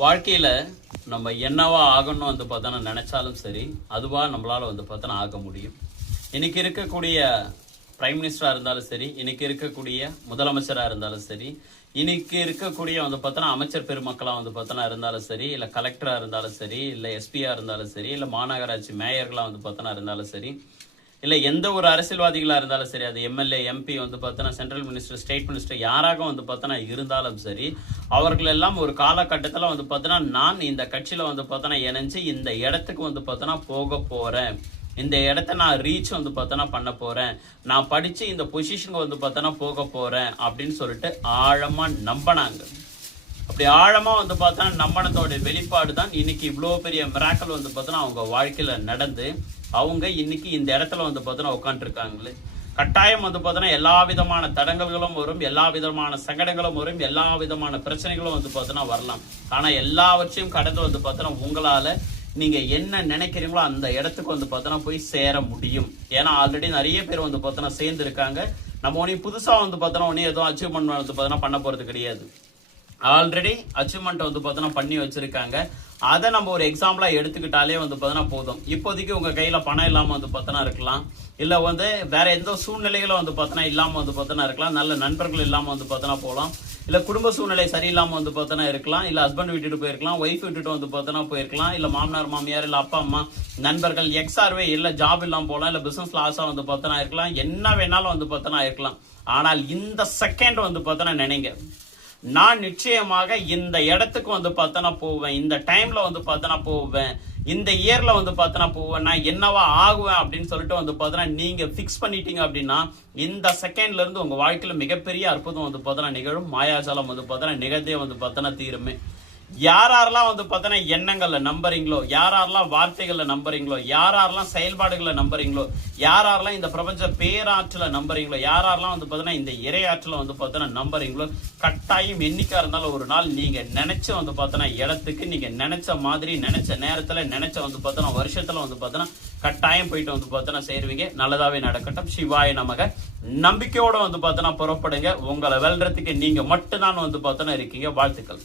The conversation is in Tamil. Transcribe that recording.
வாழ்க்கையில நம்ம என்னவா ஆகணும் வந்து பார்த்தோன்னா நினைச்சாலும் சரி, அதுவா நம்மளால வந்து பார்த்தோன்னா ஆக முடியும். இன்னைக்கு இருக்கக்கூடிய பிரைம் மினிஸ்டரா இருந்தாலும் சரி, இன்னைக்கு இருக்கக்கூடிய முதலமைச்சரா இருந்தாலும் சரி, இன்னைக்கு இருக்கக்கூடிய வந்து பார்த்தோன்னா அமைச்சர் பெருமக்களா வந்து பார்த்தோன்னா இருந்தாலும் சரி, இல்ல கலெக்டரா இருந்தாலும் சரி, இல்ல எஸ்பியா இருந்தாலும் சரி, இல்ல மாநகராட்சி மேயர்களா வந்து பார்த்தோன்னா இருந்தாலும் சரி, இல்ல எந்த ஒரு அரசியல்வாதிகளா இருந்தாலும் சரி, அது எம்எல்ஏ எம்பி வந்து பார்த்தோன்னா சென்ட்ரல் மினிஸ்டர் ஸ்டேட் மினிஸ்டர் யாராக வந்து பார்த்தோன்னா இருந்தாலும் சரி, அவர்கள் எல்லாம் ஒரு காலகட்டத்தில் வந்து பார்த்தோன்னா நான் இந்த கட்சியில வந்து பார்த்தோன்னா இணைஞ்சு இந்த இடத்துக்கு வந்து பார்த்தோன்னா போக போறேன், இந்த இடத்த நான் ரீச் வந்து பார்த்தோன்னா பண்ண போறேன், நான் படிச்சு இந்த பொசிஷனுக்கு வந்து பார்த்தோன்னா போக போறேன் அப்படின்னு சொல்லிட்டு ஆழமா நம்பினாங்க. அப்படி ஆழமா வந்து பார்த்தோன்னா நம்பனத்தோட வெளிப்பாடு தான் இன்னைக்கு இவ்வளோ பெரிய மிராக்கல் வந்து பார்த்தோன்னா அவங்க வாழ்க்கையில நடந்து அவங்க இன்னைக்கு இந்த இடத்துல வந்து பார்த்தோன்னா உட்காந்துருக்காங்களே. கட்டாயம் வந்து பார்த்தோன்னா எல்லா விதமான தடங்கல்களும் வரும், எல்லா விதமான சங்கடங்களும் வரும், எல்லா விதமான பிரச்சனைகளும் வந்து பார்த்தோன்னா வரலாம். ஆனா எல்லாவற்றையும் கடந்து வந்து பார்த்தோன்னா உங்களால நீங்க என்ன நினைக்கிறீங்களோ அந்த இடத்துக்கு வந்து பார்த்தோன்னா போய் சேர முடியும். ஏன்னா ஆல்ரெடி நிறைய பேர் வந்து பார்த்தோன்னா சேர்ந்து இருக்காங்க. நம்ம ஒன்னும் புதுசா வந்து பார்த்தோன்னா ஒன்னும் எதுவும் அச்சீவ்மெண்ட் வந்து பார்த்தோன்னா பண்ண போறது கிடையாது. ஆல்ரெடி அச்சீவ்மெண்ட் வந்து பார்த்தோன்னா பண்ணி வச்சிருக்காங்க. அதை நம்ம ஒரு எக்ஸாம்பிளா எடுத்துக்கிட்டாலே வந்து பார்த்தோன்னா போதும். இப்போதைக்கு உங்க கையில பணம் இல்லாம வந்து பார்த்தோன்னா இருக்கலாம், இல்ல வந்து வேற எந்த சூழ்நிலைகளும் வந்து பார்த்தோன்னா இல்லாம வந்து பார்த்தோன்னா இருக்கலாம், நல்ல நண்பர்கள் இல்லாம வந்து பார்த்தோன்னா போகலாம், இல்ல குடும்ப சூழ்நிலை சரியில்லாம வந்து பார்த்தோன்னா இருக்கலாம், இல்ல ஹஸ்பண்ட் விட்டுட்டு போயிருக்கலாம், ஒய்ஃப் விட்டுட்டு வந்து பார்த்தோன்னா போயிருக்கலாம், இல்ல மாமனார் மாமியார் இல்ல அப்பா அம்மா நண்பர்கள் எக்ஸ்ஆர்வே இல்ல ஜாப் இல்லாம போகலாம், இல்ல பிசினஸ் லாஸா வந்து பார்த்தோன்னா இருக்கலாம், என்ன வேணாலும் வந்து பார்த்தோன்னா இருக்கலாம். ஆனால் இந்த செகண்ட் வந்து பார்த்தோன்னா நினைங்க, நான் நிச்சயமாக இந்த இடத்துக்கு வந்து பார்த்தனா போவேன், இந்த டைம்ல வந்து பார்த்தனா போவேன், இந்த இயர்ல வந்து பார்த்தனா போவேன், நான் என்னவா ஆகுவேன் அப்படின்னு சொல்லிட்டு வந்து பார்த்தனா நீங்க பிக்ஸ் பண்ணிட்டீங்க அப்படின்னா இந்த செகண்ட்ல இருந்து உங்க வாழ்க்கையில மிகப்பெரிய அற்புதம் வந்து பார்த்தனா நிகழும். மாயாஜாலம் வந்து பார்த்தனா நிகழ்ந்தே வந்து பார்த்தனா தீருமே. யாரெல்லாம் வந்து பார்த்தனா எண்ணங்கள்ல நம்புறீங்களோ, யாரெல்லாம் வார்த்தைகள்ல நம்புறீங்களோ, யாரெல்லாம் செயல்பாடுகளை நம்புறீங்களோ, யாரெல்லாம் இந்த பிரபஞ்ச பேராற்றல நம்புறீங்களோ, யாரெல்லாம் வந்து பார்த்தனா இந்த இறையாற்றல வந்து பார்த்தனா நம்புறீங்களோ, கட்டாயம் என்னைக்கா இருந்தாலும் ஒரு நாள் நீங்க நினைச்ச வந்து பார்த்தனா இடத்துக்கு நீங்க நினைச்ச மாதிரி நினைச்ச நேரத்துல நினைச்ச வந்து பார்த்தனா வருஷத்துல வந்து பார்த்தனா கட்டாயம் போயிட்டு வந்து பார்த்தனா சேருவீங்க. நல்லதாவே நடக்கட்டும். சிவாய நமக. நம்பிக்கையோட வந்து பார்த்தனா புறப்படுங்க. உங்களை வெல்றதுக்கு நீங்க மட்டும்தான் வந்து பார்த்தனா இருக்கீங்க. வாழ்த்துக்கள்.